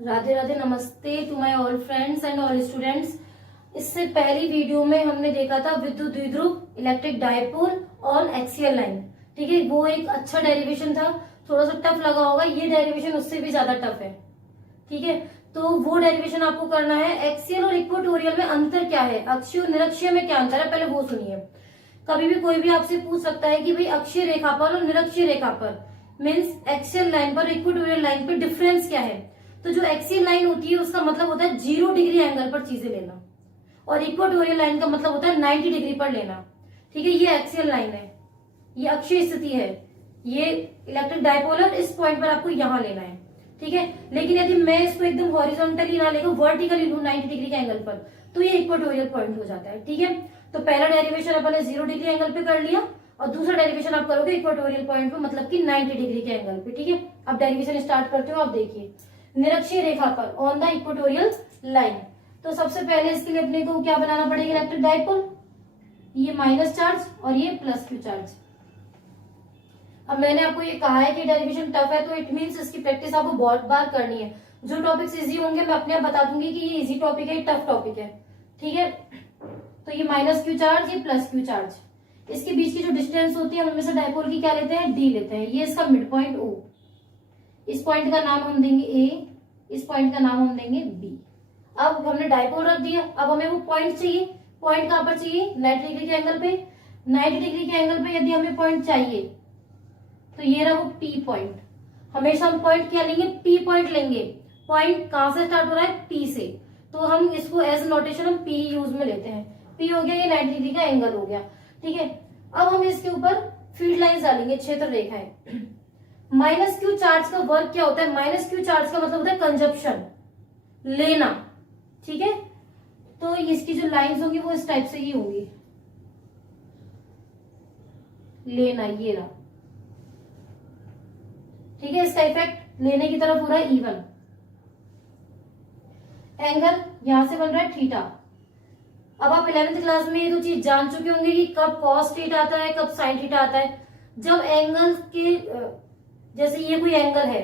राधे राधे, नमस्ते to my all friends and all students. इससे पहली वीडियो में हमने देखा था विद्युत द्विध्रुव electric dipole on axial line. ठीक है, वो एक अच्छा डेरिवेशन था, थोड़ा सा टफ लगा होगा। ये डेरिवेशन उससे भी ज्यादा टफ है। ठीक है, तो वो डेरिवेशन आपको करना है। एक्सियल और इक्वेटोरियल में अंतर क्या है, अक्षीय और निरक्षीय में क्या अंतर है, पहले वो सुनिए। कभी भी कोई भी आपसे पूछ सकता है कि भाई अक्षीय रेखा पर और निरक्षीय रेखा पर मीन्स एक्सियल लाइन पर इक्वेटोरियल लाइन पर डिफरेंस क्या है। तो जो एक्सियल लाइन होती है उसका मतलब होता है 0 डिग्री एंगल पर चीजें लेना, और इक्वेटोरियल लाइन का मतलब होता है 90 डिग्री पर लेना। ठीक है, ये एक्सियल लाइन है, ये अक्षीय स्थिति है, ये इलेक्ट्रिक डायपोलर इस पॉइंट पर आपको यहां लेना है। ठीक है, लेकिन यदि मैं इसको एकदम हॉरिजॉन्टली ना लेकर वर्टिकली लूं 90 डिग्री के एंगल पर, तो ये इक्वेटोरियल पॉइंट हो जाता है। ठीक है, तो पहला डेरिवेशन अपन ने 0 डिग्री एंगल पे कर लिया, और दूसरा डेरिवेशन आप करोगे इक्वेटोरियल पॉइंट पे, मतलब कि 90 डिग्री के एंगल पे। ठीक है, अब डेरिवेशन स्टार्ट करते हो। आप देखिए, निरक्षीय रेखा पर ऑन द इक्वेटोरियल लाइन, तो सबसे पहले इसके लिए अपने को क्या बनाना पड़ेगा, इलेक्ट्रिक डायपोल। ये माइनस चार्ज और ये प्लस क्यू चार्ज। अब मैंने आपको ये कहा है कि डेरिवेशन टफ है, तो इट मींस इसकी प्रैक्टिस आपको बहुत बार करनी है। जो टॉपिक्स इजी होंगे मैं अपने आप बता दूंगी कि ये इजी टॉपिक है, ये टफ टॉपिक है। ठीक है, तो ये माइनस क्यू चार्ज, ये प्लस क्यू चार्ज, इसके बीच की जो डिस्टेंस होती है हम हमेशा डायपोल की क्या लेते हैं, डी लेते हैं। ये इसका मिड पॉइंट ओ, इस पॉइंट का नाम हम देंगे ए, इस पॉइंट का नाम हम देंगे बी। अब हमने डायपोल रख दिया, अब हमें वो पॉइंट चाहिए। पॉइंट कहां पर चाहिए, 90 डिग्री के एंगल पे। 90 डिग्री के एंगल पे यदि हमें पॉइंट चाहिए तो ये रहा वो पी पॉइंट। हमेशा हम पॉइंट क्या लेंगे, पी पॉइंट लेंगे। पॉइंट कहां से स्टार्ट हो रहा है, पी से, तो हम इसको एज नोटेशन हम पी यूज में लेते हैं। पी हो गया, ये 90 डिग्री का एंगल हो गया। ठीक है, अब हम इसके ऊपर फील्ड लाइंस डालेंगे, क्षेत्र रेखाएं। माइनस क्यू चार्ज का वर्क क्या होता है, माइनस क्यू चार्ज का मतलब होता है कंजप्शन, लेना। ठीक है, तो इसकी जो लाइंस होंगी वो इस टाइप से ही होंगी, लेना, ये रहा। ठीक है, इसका इफेक्ट लेने की तरफ हो रहा है इवन। एंगल यहां से बन रहा है थीटा। अब आप 11th क्लास में ये तो चीज जान चुके होंगे कि कब कॉस थीटा आता है, कब साइन थीटा आता है। जब एंगल के जैसे ये कोई एंगल है,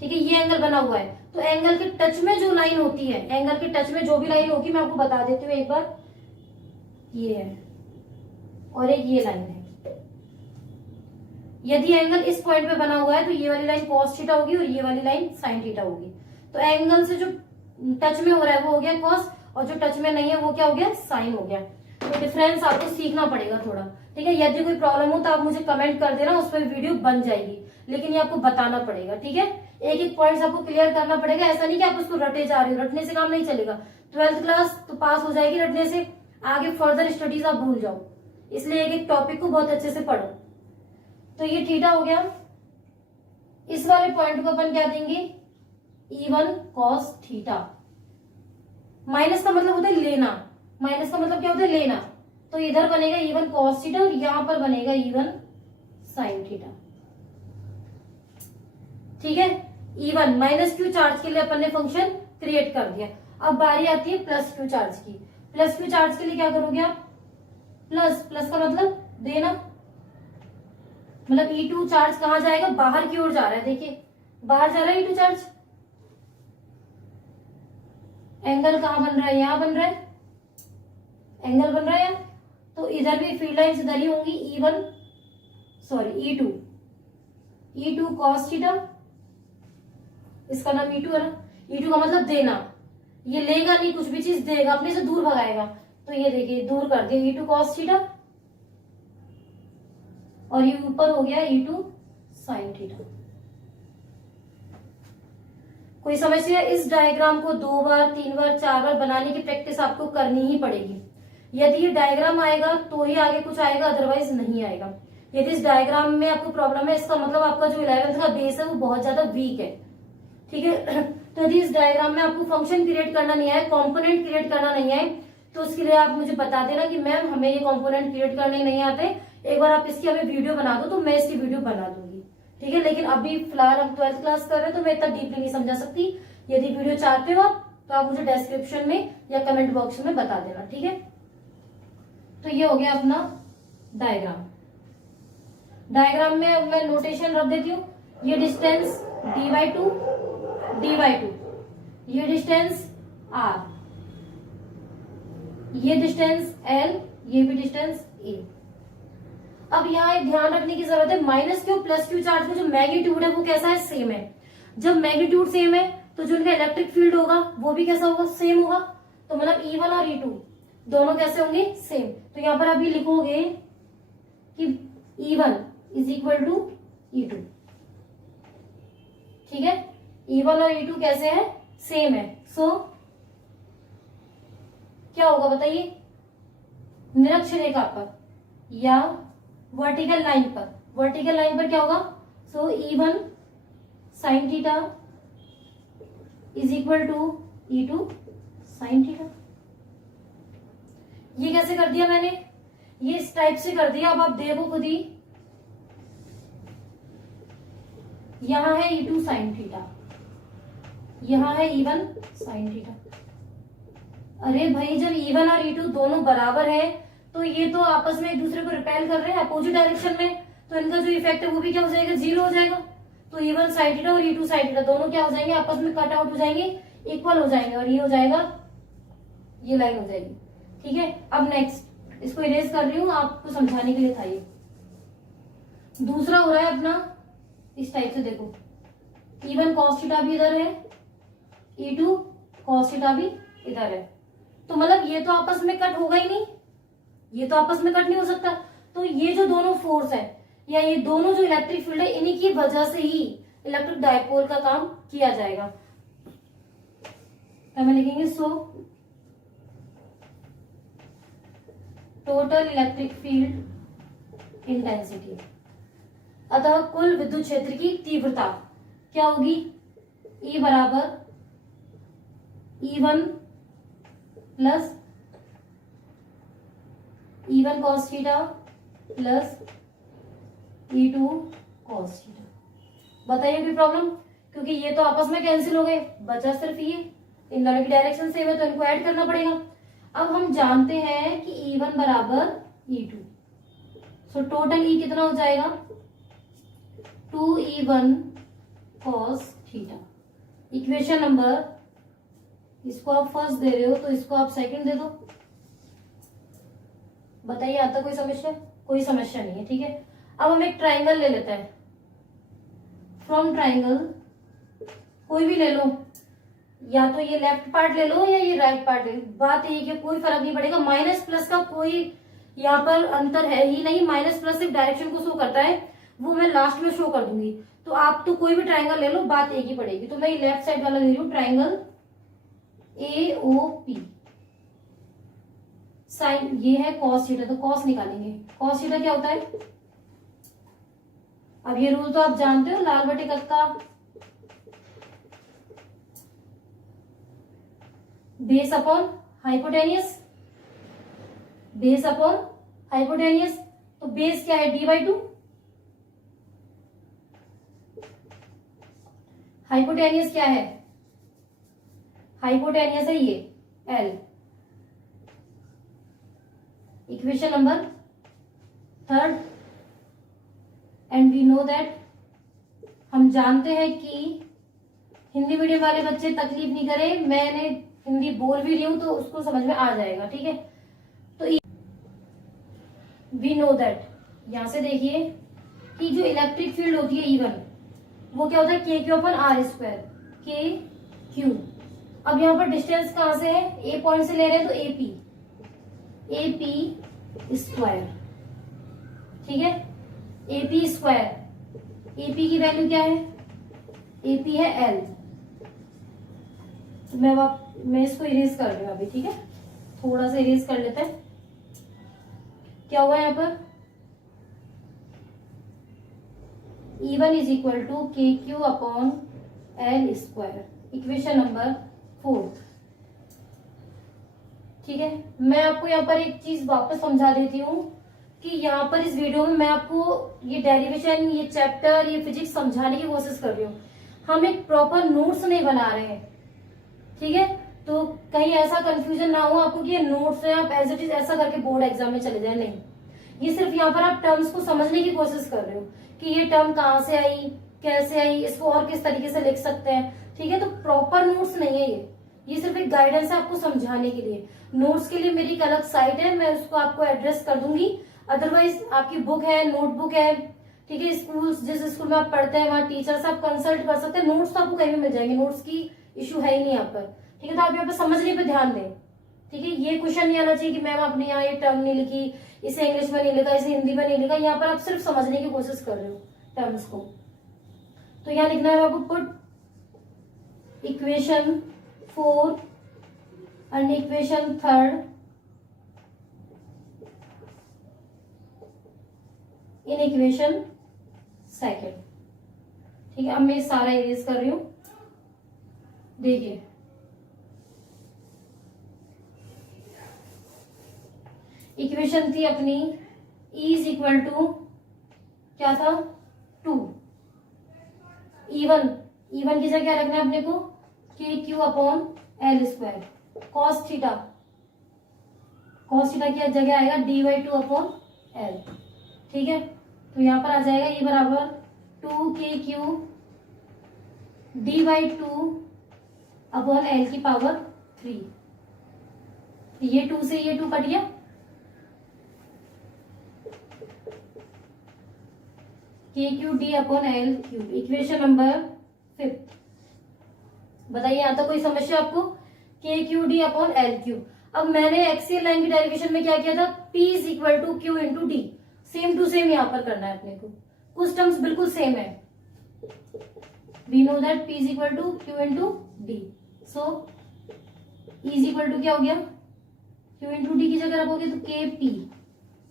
ठीक है, ये एंगल बना हुआ है, तो एंगल के टच में जो लाइन होती है, एंगल के टच में जो भी लाइन होगी, मैं आपको बता देती हूँ एक बार, ये है और एक ये लाइन है। यदि एंगल इस पॉइंट पे बना हुआ है तो ये वाली लाइन कॉस थीटा होगी और ये वाली लाइन साइन थीटा होगी। तो एंगल से जो टच में हो रहा है वो हो गया कॉस, और जो टच में नहीं है वो क्या हो गया, साइन हो गया। तो डिफरेंस आपको सीखना पड़ेगा थोड़ा। ठीक है, यदि कोई प्रॉब्लम हो तो आप मुझे कमेंट कर देना, उस पर वीडियो बन जाएगी, लेकिन ये आपको बताना पड़ेगा। ठीक है, एक एक पॉइंट आपको क्लियर करना पड़ेगा। ऐसा नहीं कि आप उसको रटे जा रहे हो, रटने से काम नहीं चलेगा। 12th क्लास तो पास हो जाएगी रटने से, आगे फर्दर स्टडीज आप भूल जाओ, इसलिए एक एक टॉपिक को बहुत अच्छे से पढ़ो। तो ये थीटा हो गया, इस वाले पॉइंट को अपन क्या देंगे, E1 cos थीटा। माइनस का मतलब होता है लेना, माइनस का मतलब क्या होता है, लेना। तो इधर बनेगा E1 cos थीटा और यहां पर बनेगा E1 sin थीटा। ठीक है, E1 माइनस क्यू चार्ज के लिए अपन ने फंक्शन क्रिएट कर दिया। अब बारी आती है प्लस क्यू चार्ज की। प्लस क्यू चार्ज के लिए क्या करोगे आप, प्लस, प्लस का मतलब देना, मतलब E2 चार्ज कहां जाएगा, बाहर की ओर जा रहा है। देखिए बाहर जा रहा है E2 चार्ज। एंगल कहां बन रहा है, यहां बन रहा है, एंगल बन रहा है यहाँ। तो इधर भी फील्ड लाइंस इधर ही होंगी, E2 cos थीटा, इसका नाम E2 है ना। E2 का मतलब देना, ये लेगा नहीं, कुछ भी चीज देगा, अपने से दूर भगाएगा। तो ये देखिए दूर कर दिया E2 cos थीटा, और ये ऊपर हो गया E2 sin थीटा। कोई समस्या, इस डायग्राम को 2 बार 3 बार 4 बार बनाने की प्रैक्टिस आपको करनी ही पड़ेगी। यदि ये डायग्राम आएगा तो ही आगे कुछ आएगा, अदरवाइज नहीं आएगा। यदि इस डायग्राम में आपको प्रॉब्लम है, इसका मतलब आपका जो 11th का बेस है वो बहुत ज्यादा वीक है। ठीक है, तो यदि इस डायग्राम में आपको फंक्शन क्रिएट करना नहीं आए, कॉम्पोनेंट क्रिएट करना नहीं आए, तो उसके लिए आप मुझे बता देना कि मैम हमें ये कॉम्पोनेंट क्रिएट करने नहीं आते, एक बार आप इसकी हमें वीडियो बना दो, तो मैं इसकी वीडियो बना दूंगी। ठीक है, लेकिन अभी फिलहाल हम 12th क्लास कर रहे हैं तो मैं इतना डीपली नहीं समझा सकती। यदि वीडियो चाहते हो आप तो आप मुझे डिस्क्रिप्शन में या कमेंट बॉक्स में बता देना। ठीक है, तो ये हो गया अपना डायग्राम। डायग्राम में मैं नोटेशन रख देती हूँ, ये डिस्टेंस dy2 dy2, ये डिस्टेंस r, ये डिस्टेंस l, ये भी डिस्टेंस a। अब यहाँ एक ध्यान रखने की जरूरत है, minus Q plus Q charge का जो मैग्नीट्यूड है वो कैसा है, सेम है। जब मैग्नीट्यूड सेम है तो जो इनका इलेक्ट्रिक फील्ड होगा वो भी कैसा होगा, सेम होगा। तो मतलब E1 और E2 दोनों कैसे होंगे, सेम। तो यहाँ पर अभी लिखोगे कि E1 is equal to E2, ठीक है। E1 और E2 कैसे है, सेम है। सो क्या होगा बताइए, निरक्ष रेखा पर या वर्टिकल लाइन पर, वर्टिकल लाइन पर क्या होगा, so E1 sine theta is equal to E2 sine theta. ये कैसे कर दिया मैंने, ये इस टाइप से कर दिया। अब आप देखो खुद ही, यहां है E2 साइन थीटा, यहां है E1 साइन थीटा। अरे भाई जब E1 और E2 दोनों बराबर है तो ये तो आपस में एक दूसरे को रिपेल कर रहे हैं अपोजिट डायरेक्शन में, तो इनका जो इफेक्ट है वो भी क्या हो जाएगा, जीरो हो जाएगा। तो E1 साइन थीटा और E2 साइन थीटा दोनों क्या हो जाएंगे, आपस में कट आउट हो जाएंगे, इक्वल हो जाएंगे, और ये हो जाएगा, ये लाइन हो जाएगी, ठीक है। अब नेक्स्ट इसको इरेज कर रही हूं, आपको समझाने के लिए था ये। दूसरा हो रहा है अपना इस टाइप से, देखो E1 cos थीटा भी इधर है, E2 cos थीटा भी इधर है। तो मतलब ये तो आपस में कट होगा ही नहीं, ये तो आपस में कट नहीं हो सकता। तो ये जो दोनों फोर्स है या ये दोनों जो इलेक्ट्रिक फील्ड है, इन्हीं की वजह से ही इलेक्ट्रिक डायपोल का काम किया जाएगा। हमें लिखेंगे so total electric field intensity, अतः कुल विद्युत क्षेत्र की तीव्रता क्या होगी, E बराबर E1 plus E1 cos theta plus E2 cos theta. बताइए कोई प्रॉब्लम, क्योंकि ये तो आपस में कैंसिल हो गए, बचा सिर्फ ये, इन दोनों की डायरेक्शन सेम है तो इनको ऐड करना पड़ेगा। अब हम जानते हैं कि E1 बराबर E2, सो टोटल E कितना हो जाएगा, 2E1 cos theta. Equation number, इसको आप फर्स्ट दे रहे हो तो इसको आप सेकंड दे दो। बताइए आता कोई समस्या, कोई समस्या नहीं है, ठीक है। अब हम एक ट्राइंगल ले लेते हैं। फ्रॉम ट्राइंगल कोई भी ले लो, या तो ये लेफ्ट पार्ट ले लो या ये राइट पार्ट ले लो, बात एक है, कोई फर्क नहीं पड़ेगा। माइनस प्लस का कोई यहाँ पर अंतर है ही नहीं, माइनस प्लस सिर्फ डायरेक्शन को शो करता है, वो मैं लास्ट में शो कर दूंगी। तो आप तो कोई भी ट्राइंगल ले लो, बात एक ही पड़ेगी। तो मैं लेफ्ट साइड वाला ले रही हूँ, ट्राइंगल AOP, साइन ये है कॉस थीटा, तो कॉस निकालेंगे। कॉस थीटा क्या होता है, अब ये रूल तो आप जानते हो, लाल बटे कत्ता base upon hypotenuse, base upon hypotenuse. तो बेस क्या है, D/2, हाइपोटेनियस क्या है, हाइपोटेनियस है ये L। Equation number third, and we know that, हम जानते हैं कि हिंदी मीडियम वाले बच्चे तकलीफ नहीं करें, मैंने हिंदी बोल भी रही हूं तो उसको समझ में आ जाएगा, ठीक है। तो वी नो दैट, यहां से देखिए कि जो इलेक्ट्रिक फील्ड होती है E1, वो क्या होता है, KQ/R², KQ। अब यहां पर डिस्टेंस कहां से है, A पॉइंट से ले रहे हैं तो AP स्क्वायर, ठीक है, AP स्क्वायर। AP की वैल्यू क्या है, AP है L। तो मैं इसको इरेज कर रही हूं अभी, ठीक है, थोड़ा सा इरेज कर लेते हैं। क्या हुआ यहाँ पर, E1 is equal to KQ/L square, equation number 4, ठीक है। मैं आपको यहाँ पर एक चीज वापस समझा देती हूँ कि यहाँ पर इस वीडियो में मैं आपको ये डेरिवेशन, ये चैप्टर, ये फिजिक्स समझाने की कोशिश कर रही हूँ। हम एक प्रॉपर नोट्स नहीं बना रहे हैं, ठीक है। तो कहीं ऐसा कंफ्यूजन ना हो आपको कि ये नोट्स है, आप एज इट इज ऐसा करके बोर्ड एग्जाम में चले जाए, नहीं। ये सिर्फ यहाँ पर आप टर्म्स को समझने की कोशिश कर रहे हो कि ये टर्म कहाँ से आई, कैसे आई, इसको और किस तरीके से लिख सकते हैं, ठीक है। तो प्रॉपर नोट्स नहीं है ये सिर्फ एक गाइडेंस है आपको समझाने के लिए। नोट्स के लिए मेरी एक अलग साइट है, मैं उसको आपको एड्रेस कर दूंगी। अदरवाइज आपकी बुक है, नोटबुक है, ठीक है, स्कूल जिस स्कूल में आप पढ़ते हैं वहाँ टीचर से आप कंसल्ट कर सकते हैं। नोट्स तो आपको कहीं भी मिल जाएंगे, नोट्स की इशू है ही नहीं यहाँ पर, ठीक है। तो आप यहाँ पर समझने पे ध्यान दें, ठीक है। ये क्वेश्चन नहीं आना चाहिए कि मैम आपने यहाँ ये टर्म नहीं लिखी, इसे इंग्लिश में नहीं लिखा, इसे हिंदी में नहीं लिखा। यहाँ पर आप सिर्फ समझने की कोशिश कर रहे हो टर्म्स को। तो यहाँ लिखना है आपको put equation 4 and equation 3 in equation 2, ठीक है। अब मैं सारा इरेज कर रही हूं। देखिए इक्वेशन थी अपनी E इज इक्वल टू क्या था 2, E1 की जगह क्या रखना है अपने को के Q upon L square, cos theta की जगह आएगा dy2 अपॉन एल, ठीक है। तो यहां पर आ जाएगा ये बराबर 2k3 dy2 अपॉन एल की पावर 3। ये 2 से ये 2 कट गया, के Q D upon L cube, equation number 5। बताइए यहाँ तक कोई समस्या आपको? के Q D upon L cube. अब मैंने एक्सियल लाइन की डेरिवेशन में क्या किया था, P is equal to q into d, same to same यहाँ पर करना है अपने को, कुछ टर्म्स बिल्कुल सेम है। We know that P is equal to q into d, so E is equal to क्या हो गया, क्यू इंटू डी की जगह रखोगे तो के P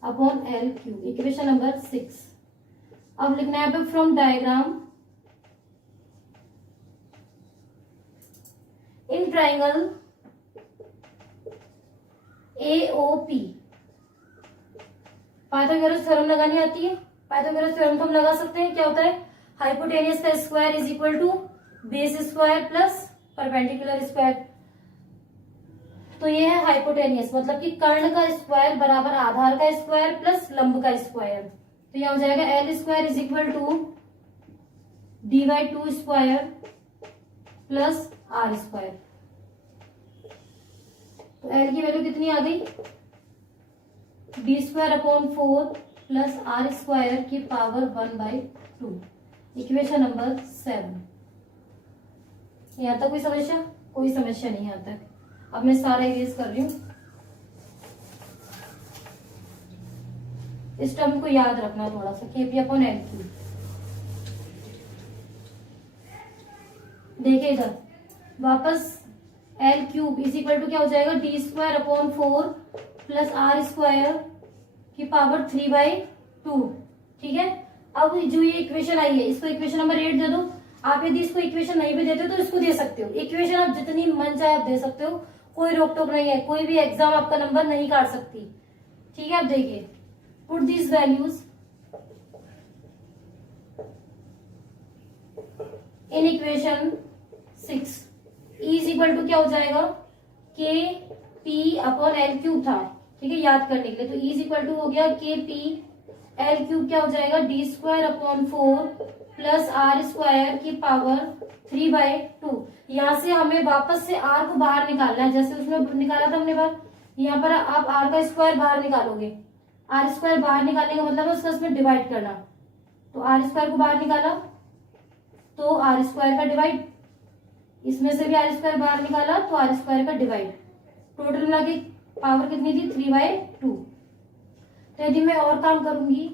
upon L cube, equation number 6। अब लिखना है from diagram in triangle AOP Pythagoras theorem लगानी आती है। पाइथागोरस थ्योरम तो हम लगा सकते हैं। क्या होता है, हाइपोटेनियस का square is equal to base square plus perpendicular square. तो ये है हाइपोटेनियस, मतलब कि कर्ण का स्क्वायर बराबर आधार का स्क्वायर प्लस लंब का स्क्वायर। तो यह हो जाएगा L square is equal to dy2 square plus r square. तो एल की वैल्यू कितनी आ गई, d square upon 4 plus r square की पावर 1/2, इक्वेशन नंबर 7। यहां तक कोई समस्या? कोई समस्या नहीं यहां तक। अब मैं सारा इरेज कर रही हूं। इस टर्म को याद रखना थोड़ा सा, केपी अपॉन एल क्यूब। देखिए इधर वापस L cube is equal to क्या हो जाएगा, d square upon 4 plus r square की पावर 3/2, ठीक है। अब जो ये इक्वेशन आई है इसको इक्वेशन नंबर 8 दे दो। आप यदि इसको इक्वेशन नहीं भी देते तो इसको दे सकते हो। इक्वेशन आप जितनी मन चाहे आप दे सकते हो, कोई रोक टोक नहीं है, कोई भी एग्जाम आपका नंबर नहीं काट सकती, ठीक है। आप देखिए put these values in equation 6। E is equal to क्या हो जाएगा, के पी अपॉन एल क्यूब था, ठीक है, याद करने के लिए। तो E इज इक्वल टू हो गया के पी एल क्यूब क्या हो जाएगा, d square upon 4 plus r square की पावर 3/2। यहां से हमें वापस से आर को बाहर निकालना है, जैसे उसमें निकाला था हमने बाहर। यहाँ पर आप आर का स्क्वायर बाहर निकालोगे, आर स्क्वायर बाहर निकालने का मतलब है उसका इसमें डिवाइड करना। तो आर स्क्वायर को बाहर निकाला तो आर स्क्वायर का डिवाइड, इसमें से भी आर स्क्वायर बाहर निकाला तो आर स्क्वायर का डिवाइड, टोटल मिला के पावर कितनी थी 3/2। तो यदि मैं और काम करूंगी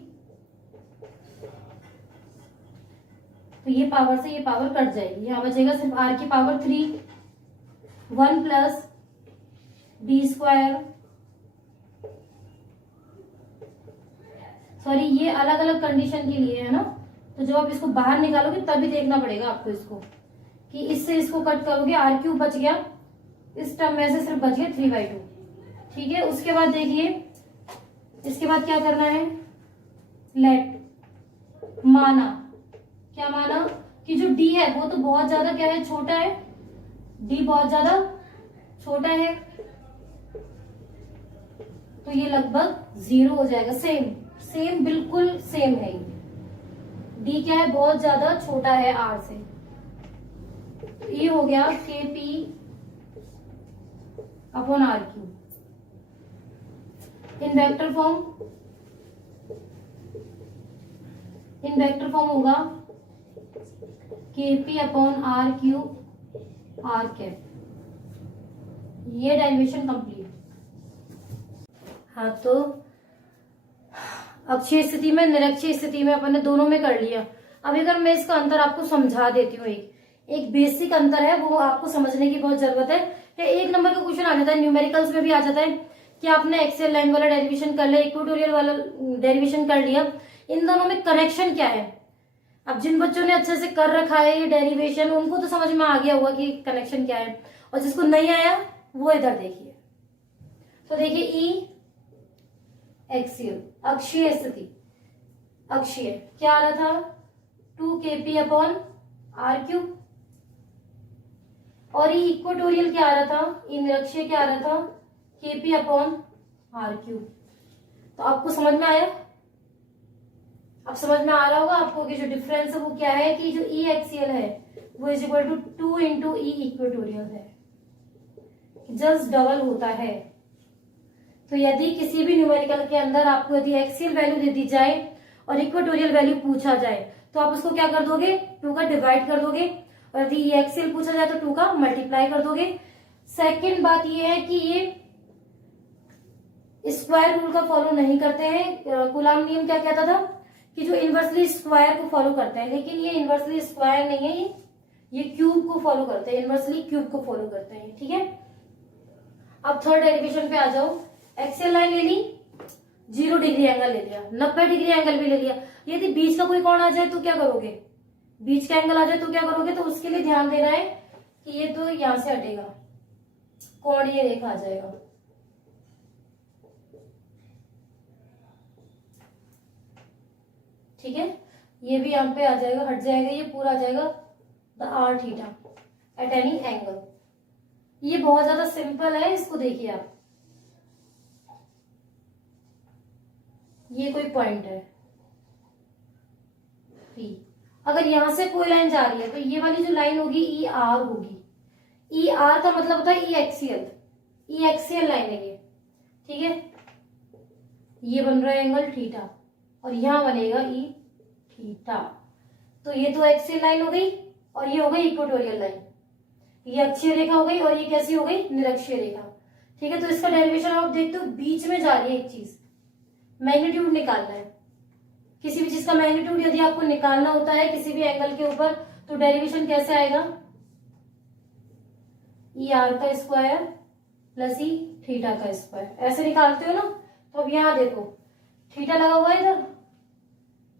तो ये पावर से ये पावर कट जाएगी, यहां बचेगा सिर्फ आर की power 3, 1 plus D square. Sorry ये अलग अलग कंडीशन के लिए है ना, तो जब आप इसको बाहर निकालोगे तभी देखना पड़ेगा आपको इसको, कि इससे इसको कट करोगे, आर क्यूब बच गया, इस टर्म में से सिर्फ बच गया 3/2, ठीक है। उसके बाद देखिए इसके बाद क्या करना है, लेट माना, क्या माना कि जो डी है वो तो बहुत ज्यादा क्या है, छोटा है, डी बहुत ज्यादा छोटा है, तो ये लगभग 0 हो जाएगा। सेम बिल्कुल सेम है ये, डी क्या है, बहुत ज्यादा छोटा है आर से। तो ये हो गया k P upon r cube. In vector form होगा k P upon r cube r cap. ये डेरिवेशन कंप्लीट। हाँ, तो अक्षीय स्थिति में, निरक्षीय स्थिति में अपन ने दोनों में कर लिया। अब अगर मैं इसका अंतर आपको समझा देती हूँ, एक बेसिक अंतर है, वो आपको समझने की बहुत जरूरत है। कि एक नंबर का क्वेश्चन आ जाता है, न्यूमेरिकल्स में भी आ जाता है कि आपने एक्सेल लाइन वाला डेरिवेशन कर लिया, इक्वेटोरियल वाला डेरिवेशन कर लिया, इन दोनों में कनेक्शन क्या है। अब जिन बच्चों ने अच्छे से कर रखा है ये डेरिवेशन, उनको तो समझ में आ गया होगा कि कनेक्शन क्या है, और जिसको नहीं आया वो इधर देखिए। तो देखिए ई एक्सियल, अक्षीय स्थिति, अक्षीय क्या आ रहा था, 2kp अपॉन आर क्यूब। और ये इक्वेटोरियल क्या आ रहा था, ये निरक्षीय क्या आ रहा था, kp अपॉन आर क्यूब। तो आपको समझ में आया, अब समझ में आ रहा होगा आपको कि जो डिफरेंस है वो क्या है, कि जो ई एक्सियल है वो is equal to 2 into E equatorial है, जस्ट डबल होता है। तो यदि किसी भी न्यूमेरिकल के अंदर आपको यदि एक्सियल वैल्यू दे दी जाए और इक्वेटोरियल वैल्यू पूछा जाए, तो आप उसको क्या कर दोगे, 2 का डिवाइड कर दोगे, और यदि ये एक्सियल पूछा जाए तो 2 का मल्टीप्लाई कर दोगे। सेकेंड बात ये है कि ये स्क्वायर रूल का फॉलो नहीं करते हैं। कूलाम नियम क्या कहता था कि जो इनवर्सली स्क्वायर को फॉलो करते हैं, लेकिन ये इनवर्सली स्क्वायर नहीं है, ये क्यूब को फॉलो करते हैं, इनवर्सली क्यूब को फॉलो करते हैं। ठीक है, अब थर्ड डेरिवेशन पे आ जाओ। एक्सियल लाइन ले ली, 0 डिग्री एंगल ले लिया, 90 डिग्री एंगल भी ले लिया। यदि बीच का कोई कोण आ जाए तो क्या करोगे, बीच का एंगल आ जाए तो क्या करोगे, तो उसके लिए ध्यान देना है कि ये तो यहां से हटेगा, कोण ये रेखा आ जाएगा। ठीक है, ये भी यहाँ पे आ जाएगा, हट जाएगा, ये पूरा आ जाएगा the r theta at any angle. ये बहुत ज्यादा सिंपल है, इसको देखिए आप, ये कोई पॉइंट है P, अगर यहां से कोई लाइन जा रही है तो ये वाली जो लाइन होगी ई आर होगी। ई आर का मतलब होता है ई एक्सियल, ई एक्सियल लाइन है ये। ठीक है, ये बन रहा है एंगल थीटा और यहां बनेगा ई थीटा। तो ये तो एक्सियल लाइन हो गई और ये हो गई इक्वेटोरियल लाइन। ये अक्षीय रेखा हो गई और ये कैसी हो गई, निरक्षीय रेखा। ठीक है, तो इसका डेरिवेशन आप देखते हो बीच में जा रही है एक चीज, मैग्नीट्यूड निकालना है। किसी भी चीज का मैग्नीट्यूड यदि आपको निकालना होता है किसी भी एंगल के ऊपर, तो डेरिवेशन कैसे आएगा, ई आर का स्क्वायर प्लस ई थीटा का स्क्वायर, ऐसे निकालते हो ना। तो अब यहां देखो थीटा लगा हुआ है इधर,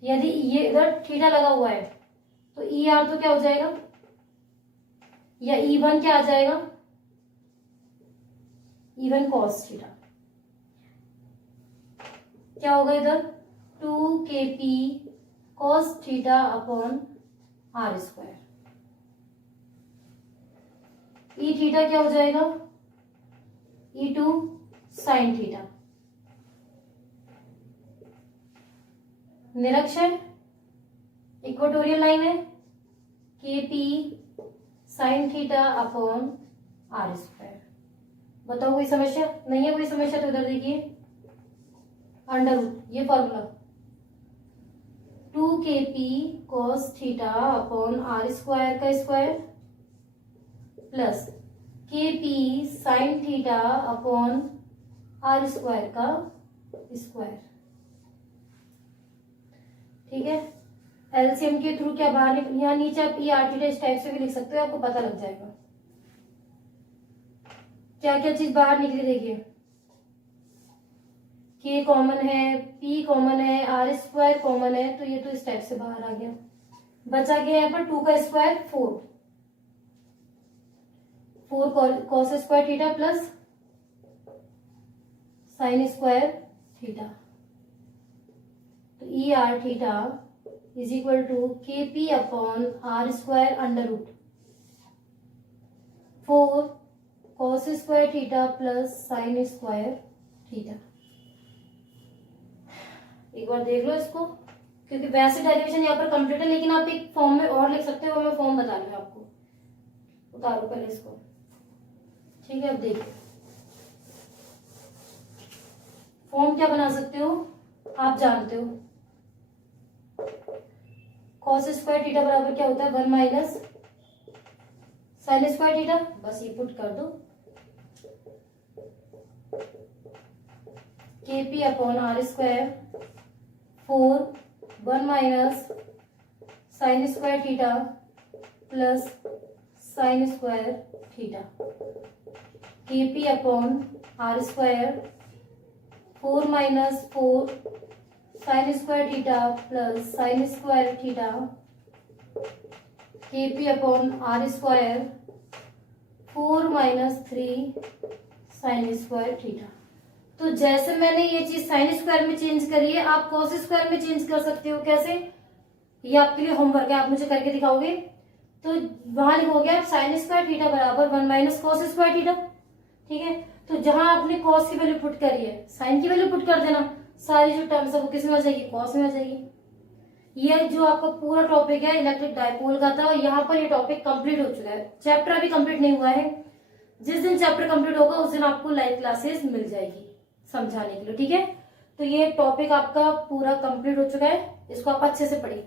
यदि ये इधर थीटा लगा हुआ है तो ई आर तो क्या हो जाएगा, या ई वन क्या आ जाएगा, ई वन कॉस थीटा। क्या होगा इधर, 2kp cos theta upon are square. E theta क्या हो जाएगा, E2 साइन थीटा। निरक्षर इक्वेटोरियल लाइन है, kp sine theta upon are square. बताओ कोई समस्या, नहीं है कोई समस्या तो इधर देखिए, अंडर रूट ये formula 2kp cos theta upon are square का square plus kp sine theta upon are square का स्क्वायर। ठीक है, एलसीएम के थ्रू क्या बाहर यहाँ नीचे आप ई आर थीटा इस टाइप से भी लिख सकते हो, आपको पता लग जाएगा क्या क्या चीज बाहर निकली। देखिए के कॉमन है, पी कॉमन है, आर स्क्वायर कॉमन है, तो ये तो इस टाइप से बाहर आ गया। बचा गया यहाँ पर 2 का square 4 cos square theta plus sine square theta. तो E R theta is equal to K P upon are square under root 4 cos square theta plus sine square theta. एक बार देख लो इसको क्योंकि वैसे डेरिवेशन यहाँ पर कंप्लीट है, लेकिन आप एक फॉर्म में और लिख सकते हो, मैं फॉर्म बता रही हूँ आपको। उतारो पहले इसको, ठीक है। अब देखिए फॉर्म क्या बना सकते हो, आप जानते हो cos स्क्वायर थीटा बराबर क्या होता है, 1 माइनस साइन स्क्वायर थीटा। बस ये पुट कर दो, KP upon are square 4 1 minus sine square theta plus sine square theta. KP upon are square 4 minus 4 sine square theta plus sine square theta. KP upon are square 4 minus 3 sine square theta. तो जैसे मैंने ये चीज sine square में change करी है, आप cos square में चेंज कर सकते हो। कैसे, ये आपके लिए होमवर्क है, आप मुझे करके दिखाओगे। तो वहां लिखोगे आप साइन स्क्वायर थीटा बराबर 1 माइनस कॉस स्क्वायर थीटा, ठीक है। तो जहां आपने कॉस की वैल्यू पुट करी है, साइन की वैल्यू पुट कर देना, सारी जो टर्म्स है वो किस में आ जाएगी, कॉस में आ जाएगी। ये जो आपका पूरा टॉपिक है इलेक्ट्रिक डायपोल का था, यहाँ पर ये टॉपिक कंप्लीट हो चुका है। चैप्टर अभी कंप्लीट नहीं हुआ है, जिस दिन चैप्टर कंप्लीट होगा उस दिन आपको लाइव क्लासेस मिल जाएगी समझाने के लिए, ठीक है। तो ये टॉपिक आपका पूरा कंप्लीट हो चुका है, इसको आप अच्छे से पढ़िए।